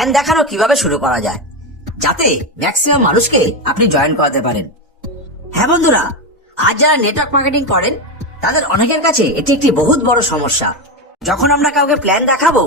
Plan দেখানো কিভাবে শুরু করা যায় যাতে ম্যাক্সিমাম মানুষকে আপনি জয়েন করাতে পারেন। হ্যাঁ বন্ধুরা, আজ যারা নেটওয়ার্ক মার্কেটিং করেন তাদের অনেকের কাছে এটি একটি বহুত বড় সমস্যা। যখন আমরা কাউকে প্ল্যান দেখাবো,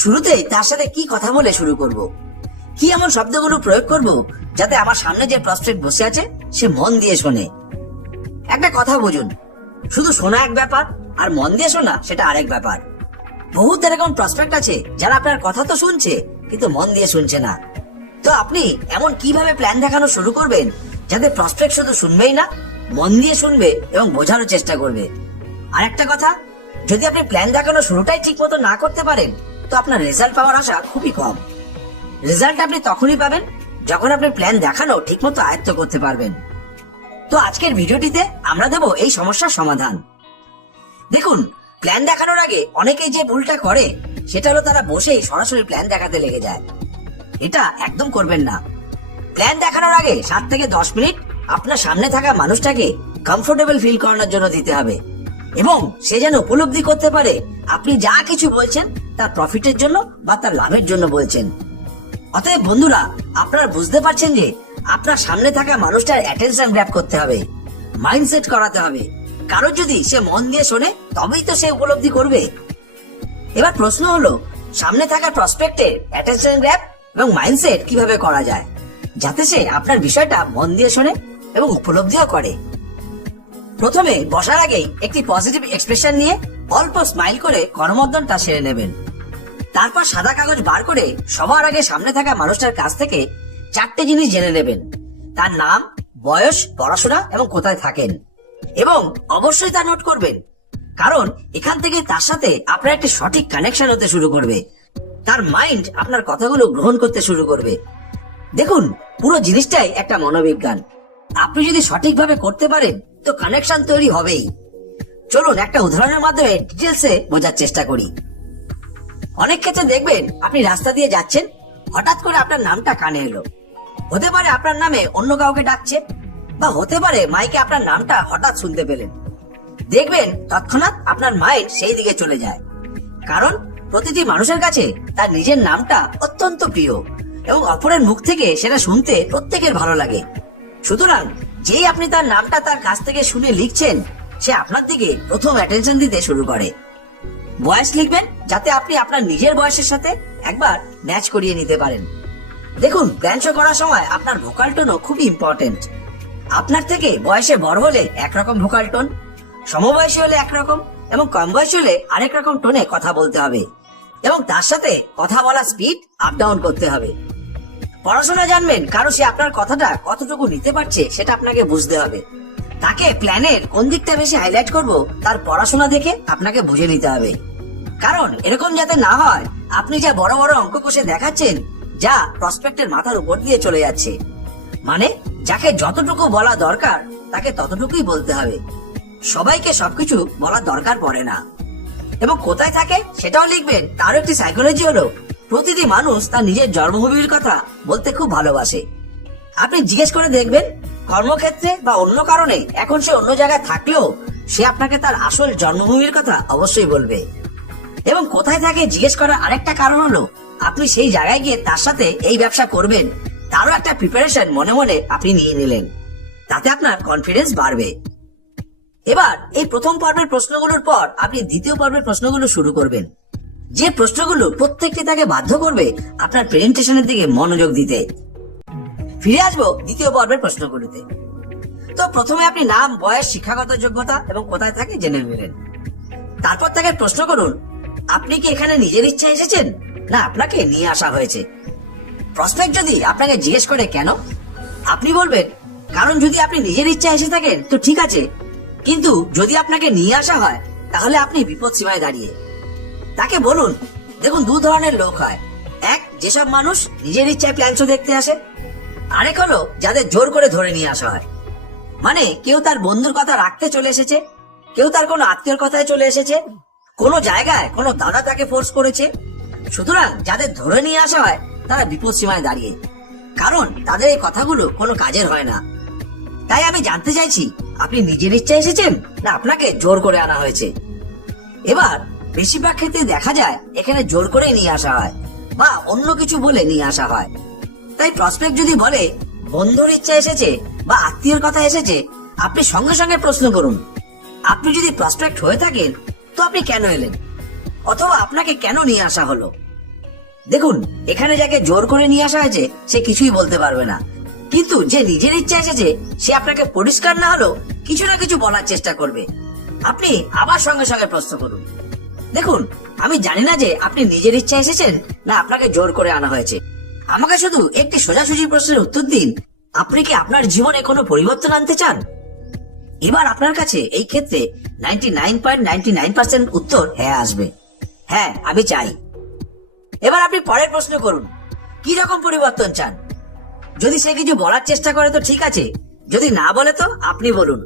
শুরুতেই তার সাথে কি কথা বলে শুরু করব, কি এমন শব্দগুলো প্রয়োগ করব যাতে আমার সামনে যে প্রসপেক্ট বসে আছে সে মন দিয়ে শোনে। একটা কথা বুঝুন, শুধু শোনা এক ব্যাপার আর মন দিয়ে শোনা সেটা আরেক ব্যাপার। বহুত এরকম প্রসপেক্ট আছে যারা আপনার কথা তো শুনছে কিন্তু মন দিয়ে শুনছে না। তো আপনি এমন কিভাবে প্ল্যান দেখানো শুরু করবেন যাতে প্রসপেক্ট শুধু শুনবেই না, মন দিয়ে শুনবে এবং বোঝানোর চেষ্টা করবে। আর একটা কথা, যদি আপনি প্ল্যান দেখানো শুরুটাই ঠিক মতো না করতে পারেন তো আপনার রেজাল্ট পাওয়ার আশা খুবই কম। রেজাল্ট আপনি তখনই পাবেন যখন আপনি প্ল্যান দেখানো ঠিক মতো আয়ত্ত করতে পারবেন। তো আজকের ভিডিওটিতে আমরা দেব এই সমস্যার সমাধান। দেখুন, প্ল্যান দেখানোর আগে অনেকেই যে ভুলটা করে সেটা হলো তারা বসেই সরাসরি প্ল্যান দেখাতে লেগে যায়। এটা একদম করবেন না। প্ল্যান দেখানোর আগে 7 থেকে 10 মিনিট আপনার সামনে থাকা মানুষটাকে কমফোর্টেবল ফিল করানোর জন্য দিতে হবে এবং সে যেন উপলব্ধি করতে পারে আপনি যা কিছু বলছেন তার প্রফিটের জন্য বা তার লাভের জন্য বলছেন। অতএব বন্ধুরা, আপনারা বুঝতে পারছেন যে আপনার সামনে থাকা মানুষটার অ্যাটেনশন গ্র্যাব করতে হবে, মাইন্ডসেট করাতে হবে। কারণ যদি সে মন দিয়ে শোনে তবেই তো সে উপলব্ধি করবে। এবার প্রশ্ন হলো, সামনে থাকা প্রসপেক্টের অ্যাটেনশন গ্র্যাব এবং মাইন্ডসেট কিভাবে করা যায় যাতে সে আপনার বিষয়টা মন দিয়ে শোনে এবং উপলব্ধিও করে। প্রথমে বসার আগেই একটি পজিটিভ এক্সপ্রেশন নিয়ে অল্প স্মাইল করে করমর্দনটা সেরে নেবেন। তারপর সাদা কাগজ বার করে সবার আগে সামনে থাকা মানুষটার কাছ থেকে 4টে জিনিস জেনে নেবেন: তার নাম, বয়স, পড়াশোনা এবং কোথায় থাকেন। এবং অবশ্যই তা নোট করবেন, কারণ এখান থেকে তার সাথে আপনার একটি সঠিক কানেকশন হতে শুরু করবে। তার মাইন্ড আপনার কথাগুলো গ্রহণ করতে শুরু করবে। দেখুন, পুরো জিনিসটাই একটা মনোবিজ্ঞান। আপনি যদি সঠিকভাবে করতে পারেন তো কানেকশন তৈরি হবেই। চলুন একটা উদাহরণের মাধ্যমে ডিটেলসে বোঝার চেষ্টা করি। অনেক ক্ষেত্রে দেখবেন আপনি রাস্তা দিয়ে যাচ্ছেন, হঠাৎ করে আপনার নামটা কানে এলো। হতে পারে আপনার নামে অন্য কাউকে ডাকছে, বা হতে পারে মাইকে আপনার নামটা হঠাৎ শুনতে পেলেন। দেখবেন তৎক্ষণাৎ আপনার মাইন্ড সেই দিকে চলে যায়, কারণ প্রতিটি মানুষের কাছে তার নিজের নামটা অত্যন্ত প্রিয় এবং অপরের মুখ থেকে সেটা শুনতে প্রত্যেকের ভালো লাগে। সুতরাং যেই আপনি তার নামটা তার কাছ থেকে শুনে লিখছেন, সে আপনার দিকে প্রথম অ্যাটেনশন দিতে শুরু করে। বয়স লিখবেন যাতে আপনি আপনার নিজের বয়সের সাথে একবার ম্যাচ করিয়ে নিতে পারেন। দেখুন, প্ল্যান শো করার সময় আপনার ভোকাল টোনও খুবই ইম্পর্টেন্ট। আপনার থেকে বয়সে বড় হলে একরকম ভোকাল টোন, সমবয়সী হলে একরকম এবং কম বয়সী হলে আরেক রকম টোনে কথা বলতে হবে এবং তার সাথে কথা বলার স্পিড আপ ডাউন করতে হবে। পড়াশোনা জানবেন, কারণ সে আপনার কথাটা কতটুকু নিতে পারছে সেটা আপনাকে বুঝতে হবে। তাকে প্ল্যানের কোন দিকটা বেশি হাইলাইট করব তার পড়াশোনা দেখে আপনাকে বুঝে নিতে হবে। কারণ এরকম যাতে না হয় আপনি যা বড় বড় অঙ্ক কষে দেখাচ্ছেন যা প্রসপেক্টের মাথার উপর দিয়ে চলে যাচ্ছে। মানে যাকে যতটুকু বলা দরকার তাকে ততটুকুই বলতে হবে। সবাইকে সবকিছু বলার দরকার পড়ে না। এবং কোথায় থাকে সেটাও লিখবেন। তারও একটি সাইকোলজি হলো, প্রতিটি মানুষ তার নিজের জন্মভূমির কথা বলতে খুব ভালোবাসে। আপনি জিজ্ঞেস করে দেখবেন, কর্মক্ষেত্রে বা অন্য কারণে এখন সে অন্য জায়গায় থাকলেও সে আপনাকে তার আসল জন্মভূমির কথা অবশ্যই বলবে। এবং কোথায় থাকে জিজ্ঞেস করার আরেকটা কারণ হলো, আপনি সেই জায়গায় গিয়ে তার সাথে এই ব্যবসা করবেন তারও একটা প্রিপারেশন মনে মনে আপনি নিয়ে নিলেন, তাতে আপনার কনফিডেন্স বাড়বে। এবার এই প্রথম পর্বের প্রশ্নগুলোর পর আপনি দ্বিতীয় পর্বের প্রশ্নগুলো শুরু করবেন, যে প্রশ্নগুলো প্রত্যেকটি তাকে বাধ্য করবে আপনার প্রেজেন্টেশনের দিকে মনোযোগ দিতে। ফিরে আসবো দ্বিতীয় পর্বের প্রশ্নগুলোতে। তো প্রথমে আপনি নাম, বয়স, শিক্ষাগত যোগ্যতা এবং কোথায় থাকে জেনে নিলেন। তারপর তাকে প্রশ্ন করুন, আপনি কি এখানে নিজের ইচ্ছা এসেছেন না আপনাকে নিয়ে আসা হয়েছে। প্রসপেক্ট যদি আপনাকে জিজ্ঞেস করে কেন, আপনি বলবেন, কারণ যদি আপনি নিজের ইচ্ছা এসে থাকেন তো ঠিক আছে, কিন্তু যদি আপনাকে নিয়ে আসা হয় তাহলে আপনি বিপদ সীমায় দাঁড়িয়ে। তাকে বলুন, দেখুন, 2 ধরনের লোক হয়। এক, যেসব মানুষ নিজের ইচ্ছায় প্ল্যান শো দেখতে আসে। আরেক হলো যাদের জোর করে ধরে নিয়ে আসা হয়। মানে কেউ তার বন্ধুর কথা রাখতে চলে এসেছে, কেউ তার কোনো আত্মীয়র কথায় চলে এসেছে, কোনো জায়গায় কোনো দাদা তাকে ফোর্স করেছে। সুতরাং যাদের ধরে নিয়ে আসা হয় তারা বিপদ সীমায় দাঁড়িয়ে, কারণ তাদের এই কথাগুলো কোনো কাজের হয় না। তাই আমি জানতে চাইছি, আপনি নিজের ইচ্ছা এসেছেন না আপনাকে জোর করে আনা হয়েছে। এবার বেশিরভাগ ক্ষেত্রে দেখা যায় এখানে জোর করে নিয়ে আসা হয়। বা অন্য কিছু বলে নিয়ে আসা হয়। তাই প্রসপেক্ট যদি বলে বন্ধুর ইচ্ছা এসেছে বা আত্মীয়র কথা এসেছে, আপনি সঙ্গে সঙ্গে প্রশ্ন করুন, আপনি যদি প্রসপেক্ট হয়ে থাকেন তো আপনি কেন এলেন, অথবা আপনাকে কেন নিয়ে আসা হলো। দেখুন, এখানে যাকে জোর করে নিয়ে আসা হয়েছে সে কিছুই বলতে পারবে না, কিন্তু যে নিজের ইচ্ছা এসেছে সে আপনাকে পরিষ্কার না হলেও কিছু না কিছু বলার চেষ্টা করবে। আপনি আবার সঙ্গে সঙ্গে প্রশ্ন করুন, দেখুন আমি জানি না যে আপনি নিজের ইচ্ছা এসেছেন না আপনাকে জোর করে আনা হয়েছে, আমাকে শুধু একটি সোজাসুজি প্রশ্নের উত্তর দিন, আপনি কি আপনার জীবনে কোনো পরিবর্তন আনতে চান? এবার আপনার কাছে এই ক্ষেত্রে 99.99% উত্তর হ্যাঁ আসবে, হ্যাঁ আমি চাই। এবার আপনি পরের প্রশ্ন করুন, কি রকম পরিবর্তন চান? যদি সে কিছু বলার চেষ্টা করে তো ঠিক আছে, যদি না বলে তো আপনি বলুন,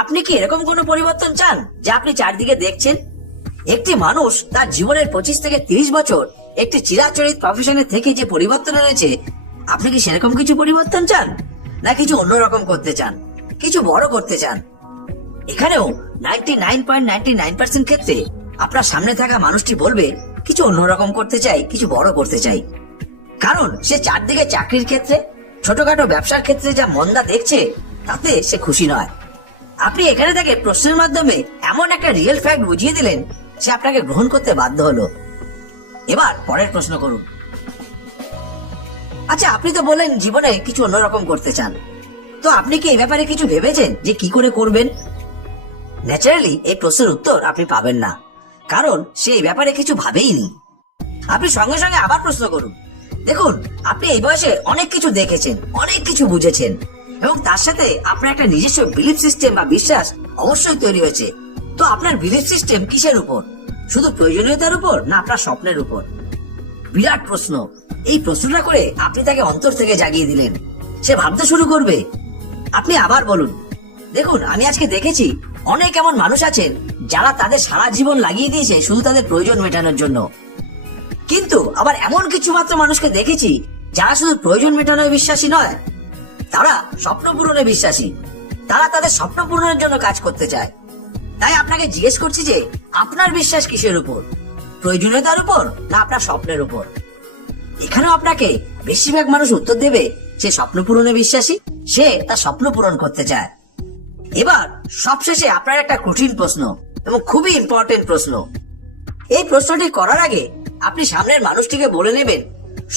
আপনি কি এরকম কোনো পরিবর্তন চান যা আপনি চারদিকে দেখছেন? একটি মানুষ তার জীবনের 25 থেকে 30 বছর একটি চিরাচরিত প্রফেশনে থেকে যে পরিবর্তন এনেছে, আপনি কি সেরকম কিছু পরিবর্তন চান, না কিছু অন্যরকম করতে চান, কিছু বড় করতে চান? এখানেও 99.99% ক্ষেত্রে আপনার সামনে থাকা মানুষটি বলবে কিছু অন্যরকম করতে চাই, কিছু বড় করতে চাই। কারণ সে চারদিকে চাকরির ক্ষেত্রে, ছোটখাটো ব্যবসার ক্ষেত্রে যা মন্দা দেখছে তাতে সে খুশি নয়। আপনি এখানে থেকে প্রশ্নের মাধ্যমে এমন একটা রিয়েল ফ্যাক্ট বুঝিয়ে দিলেন, সে আপনাকে গ্রহণ করতে বাধ্য হলো। এবার পরের প্রশ্ন করুন, আচ্ছা আপনি তো বললেন জীবনে কিছু অন্যরকম করতে চান, তো আপনি কি এই ব্যাপারে কিছু ভেবেছেন যে কি করে করবেন? ন্যাচারালি এই প্রশ্নের উত্তর আপনি পাবেন না, কারণ সে এই ব্যাপারে কিছু ভাবেইনি। আপনি সঙ্গে সঙ্গে আবার প্রশ্ন করুন, দেখুন আপনি এই বয়সে অনেক কিছু দেখেছেন, অনেক কিছু বুঝেছেন, এবং তার সাথে আপনার একটা নিজস্ব বিলিফ সিস্টেম বা বিশ্বাস অবশ্যই তৈরি হয়েছে। তো আপনার বিলিফ সিস্টেম কিসের উপর? শুধু প্রয়োজনীয়তার উপর না আপনার স্বপ্নের উপর? বিরাট প্রশ্ন। এই প্রশ্নটা করে আপনি তাকে অন্তর থেকে জাগিয়ে দিলেন, সে ভাবতে শুরু করবে। আপনি আবার বলুন, দেখুন আমি আজকে দেখেছি অনেক এমন মানুষ আছেন যারা তাদের সারা জীবন লাগিয়ে দিয়েছে শুধু তাদের প্রয়োজন মেটানোর জন্য, কিন্তু আবার এমন কিছু মাত্র মানুষকে দেখেছি যারা শুধু প্রয়োজন মেটানোয় বিশ্বাসী নয়, তারা স্বপ্ন পূরণে বিশ্বাসী। তারা তাদের স্বপ্ন পূরণের জন্য কাজ করতে চায়। তাই আপনাকে জিজ্ঞেস করছি যে আপনার বিশ্বাস কিসের উপর? প্রয়োজনীয়তার উপর না আপনার স্বপ্নের উপর? এখানেও আপনাকে বেশিরভাগ মানুষ উত্তর দেবে সে স্বপ্ন পূরণে বিশ্বাসী, সে তার স্বপ্ন পূরণ করতে চায়। এবার সবশেষে আপনার একটা কঠিন প্রশ্ন এবং খুবই ইম্পর্টেন্ট প্রশ্ন। এই প্রশ্নটি করার আগে আপনি সামনের মানুষটিকে বলে নেবেন,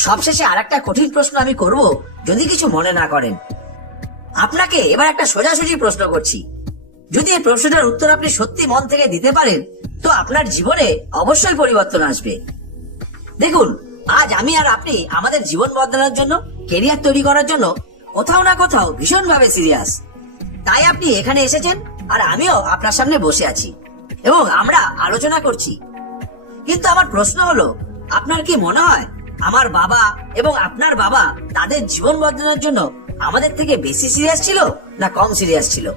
সবশেষে আরেকটা কঠিন প্রশ্ন আমি করব, যদি কিছু মনে না করেন। আপনাকে এবার একটা সোজাসুজি প্রশ্ন করছি, যদি এই প্রশ্নটার উত্তর আপনি সত্যি মন থেকে দিতে পারেন তো আপনার জীবনে অবশ্যই পরিবর্তন আসবে। দেখুন, আজ আমি আর আপনি আমাদের জীবন বদলানোর জন্য, কেরিয়ার তৈরি করার জন্য কোথাও না কোথাও ভীষণভাবে সিরিয়াস। তাই আপনি এখানে এসেছেন আর আমিও আপনার সামনে বসে আছি এবং আমরা আলোচনা করছি। কিন্তু আমার প্রশ্ন হলো, আপনার কি মনে হয় আমার বাবা এবং আপনার বাবা তাদের জীবন বদলানোর জন্য আমাদের থেকে বেশি সিরিয়াস ছিল না কম সিরিয়াস ছিল?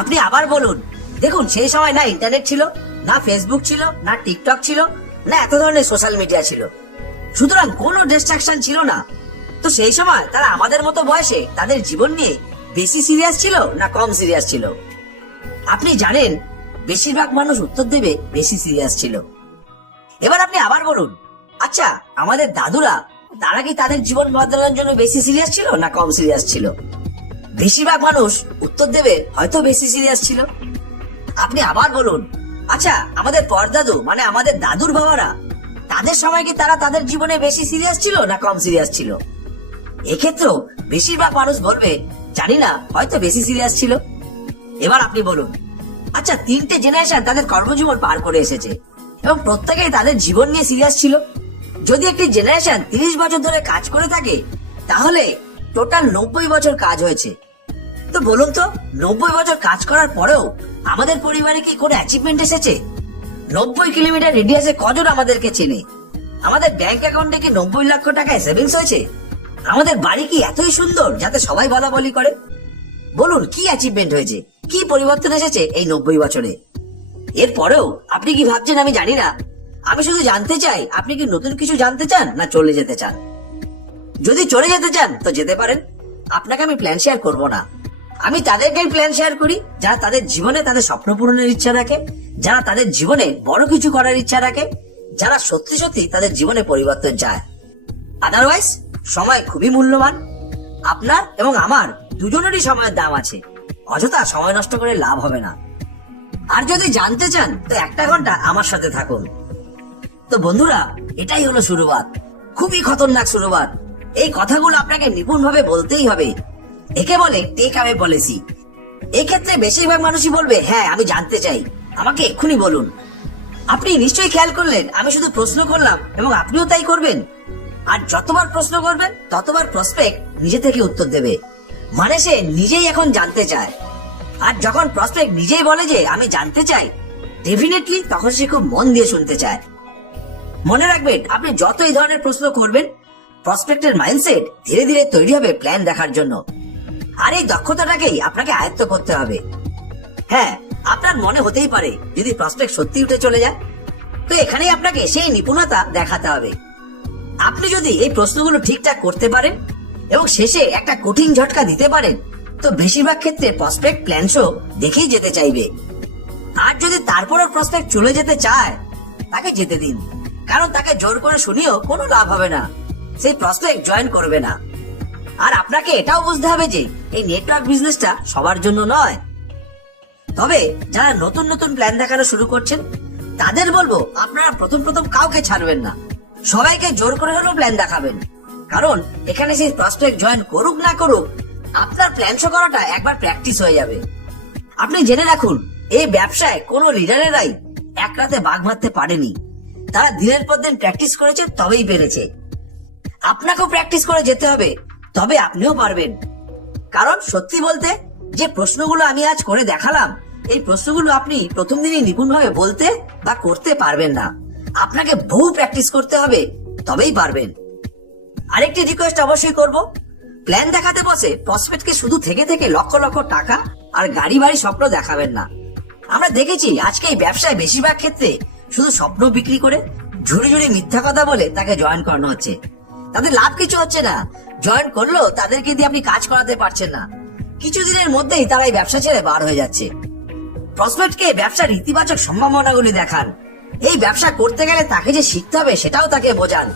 আপনি আবার বলুন, দেখুন সেই সময় না ইন্টারনেট ছিল, না ফেসবুক ছিল, না টিকটক ছিল, না এত ধরনের সোশ্যাল মিডিয়া ছিল, সুতরাং কোনো ডিস্ট্রাকশন ছিল না। তো সেই সময় তারা আমাদের মতো বয়সে তাদের জীবন নিয়ে বেশি সিরিয়াস ছিল না কম সিরিয়াস ছিল? আপনি জানেন বেশিরভাগ মানুষ উত্তর দেবে বেশি সিরিয়াস ছিল। এবার আপনি আবার বলুন, আচ্ছা আমাদের দাদুরা, তারা কি তাদের জীবন বদলানোর জন্য বেশি সিরিয়াস ছিল না কম সিরিয়াস ছিল? বেশিরভাগ মানুষ উত্তর দেবে হয়তো বেশি সিরিয়াস ছিল। আপনি আবার বলুন, আচ্ছা আমাদের পরদাদু মানে আমাদের দাদুর বাবারা, তাদের সময় কি তারা তাদের জীবনে বেশি সিরিয়াস ছিল না কম সিরিয়াস ছিল? এক্ষেত্রেও বেশিরভাগ মানুষ বলবে জানি না, হয়তো বেশি সিরিয়াস ছিল। এবার আপনি বলুন, আচ্ছা 3টে জেনারেশন তাদের কর্মজীবন পার করে এসেছে এবং প্রত্যেকেই তাদের জীবন নিয়ে সিরিয়াস ছিল। যদি একটি জেনারেশন 30 বছর ধরে কাজ করে থাকে তাহলে টোটাল 90 বছর কাজ হয়েছে। তো বলুন তো, 90 বছর কাজ করার পরেও আমাদের পরিবারে কি কোনো অ্যাচিভমেন্ট এসেছে? 90 কিলোমিটার রেডিয়াসে কজন আমাদেরকে চেনে? আমাদের ব্যাংক অ্যাকাউন্টে কি 90 লক্ষ টাকায় সেভিংস হয়েছে? আমাদের বাড়ি কি এতই সুন্দর যাতে সবাই বলা বলি করে? বলুন কি অ্যাচিভমেন্ট হয়েছে, কি পরিবর্তন এসেছে এই 90 বছরে? এরপরেও আপনি কি ভাবছেন আমি জানি না? আমি শুধু জানতে চাই আপনি কি নতুন কিছু জানতে চান না চলে যেতে চান? যদি চলে যেতে চান তো যেতে পারেন, আপনাকে আমি প্ল্যান শেয়ার করবো না। আমি তাদেরকেই প্ল্যান শেয়ার করি যারা তাদের জীবনে তাদের স্বপ্ন পূরণের ইচ্ছা রাখে, যারা তাদের জীবনে বড় কিছু করার ইচ্ছা রাখে, যারা সত্যি সত্যি তাদের জীবনে পরিবর্তন চায়। আদারওয়াইজ সময় খুবই মূল্যবান। আপনার এবং আমার দুজনেরই সময়ের দাম আছে, অযথা সময় নষ্ট করে লাভ হবে না। আর যদি জানতে চান তো 1 ঘন্টা আমার সাথে থাকুন। তো বন্ধুরা, এটাই হলো শুরুয়াত, খুবই খতরনাক শুরুয়াত। এই কথাগুলো আপনাকে নিপুণভাবে বলতেই হবে। একে বলে টেক অ্যাওয়ে পলিসি। এই ক্ষেত্রে বেশিরভাগ মানুষই বলবে, হ্যাঁ আমি জানতে চাই, আমাকে এক্ষুনি বলুন। আপনি নিশ্চয়ই খেয়াল করলেন আমি শুধু প্রশ্ন করলাম এবং আপনিও তাই করবেন। আর যতবার প্রশ্ন করবেন ততবার প্রসপেক্ট নিজে থেকে উত্তর দেবে, মানে সে নিজেই এখন জানতে চায়। আর যখন প্রসপেক্ট নিজেই বলে যে আমি জানতে চাই, ডেফিনেটলি তখন সে খুব মন দিয়ে শুনতে চায়। মনে রাখবেন, আপনি যত এই ধরনের প্রশ্ন করবেন, প্রসপেক্টের মাইন্ডসেট ধীরে ধীরে তৈরি হবে প্ল্যান দেখার জন্য। আর এই দক্ষতাটাকেই আপনাকে আয়ত্ত করতে হবে। হ্যাঁ, আপনার মনে হতেই পারে যদি প্রসপেক্ট সত্যি উঠে চলে যায়, তো এখানেই আপনাকে সেই নিপুণতা দেখাতে হবে। আপনি যদি এই প্রশ্নগুলো ঠিকঠাক করতে পারেন এবং শেষে একটা কঠিন ঝটকা দিতে পারেন, তো বেশিরভাগ ক্ষেত্রে প্রসপেক্ট প্ল্যান শো দেখেই যেতে চাইবে। আর যদি তারপরও প্রসপেক্ট চলে যেতে চায়, তাকে যেতে দিন, কারণ তাকে জোর করে শুনিয়েও কোনো লাভ হবে না, সেই প্রসপেক্ট জয়েন করবে না। আর আপনাকে এটাও বুঝতে হবে যে এই নেটওয়ার্ক বিজনেসটা সবার জন্য নয়। তবে যারা নতুন নতুন প্ল্যান দেখানো শুরু করছেন, তাদের বলবো আপনারা প্রথম প্রথম কাউকে ছাড়বেন না, সবাইকে জোর করে হলেও প্ল্যান দেখাবেন। কারণ এখানে সেই প্রসপেক্ট জয়েন করুক না করুক, আপনার প্ল্যান শো করাটা একবার প্র্যাকটিস হয়ে যাবে। আপনি জেনে রাখুন, এই ব্যবসায় কোনো লিডারেরাই এক রাতে বাঘ মারতে পারেনি, তারা দিনের পর দিন প্র্যাকটিস করেছে, তবেই পেরেছে। আপনাকেও প্র্যাকটিস করে যেতে হবে, তবে আপনিও পারবেন। কারণ সত্যি বলতে, যে প্রশ্নগুলো আমি আজ করে দেখালাম, এই প্রশ্নগুলো আপনি প্রথম দিনই নিপুণভাবে বলতে বা করতে পারবেন না। আপনাকে বহু প্র্যাকটিস করতে হবে, তবেই পারবেন। আরেকটি রিকোয়েস্ট অবশ্যই করব, প্ল্যান দেখাতে বসে প্রসপেক্টকে শুধু থেকে থেকে লক্ষ লক্ষ টাকা আর গাড়ি বাড়ি স্বপ্ন দেখাবেন না। আমরা দেখেছি আজকে এই ব্যবসায় বেশিরভাগ ক্ষেত্রে শুধু স্বপ্ন বিক্রি করে ঝুড়ি ঝুড়ি মিথ্যা কথা বলে তাকে জয়েন করানো হচ্ছে। তাদের লাভ কিছু হচ্ছে না, জয়েন করলেও তাদেরকে দিয়ে আপনি কাজ করাতে পারছেন না। কিছুদিনের মধ্যেই তারা এই ব্যবসা ছেড়ে বার হয়ে যাচ্ছে। প্রসপেক্টকে ব্যবসার ইতিবাচক সম্ভাবনাগুলি দেখান। এই ব্যবসা করতে গেলে তাকে যে শিখতে হবে সেটাও তাকে বোঝান।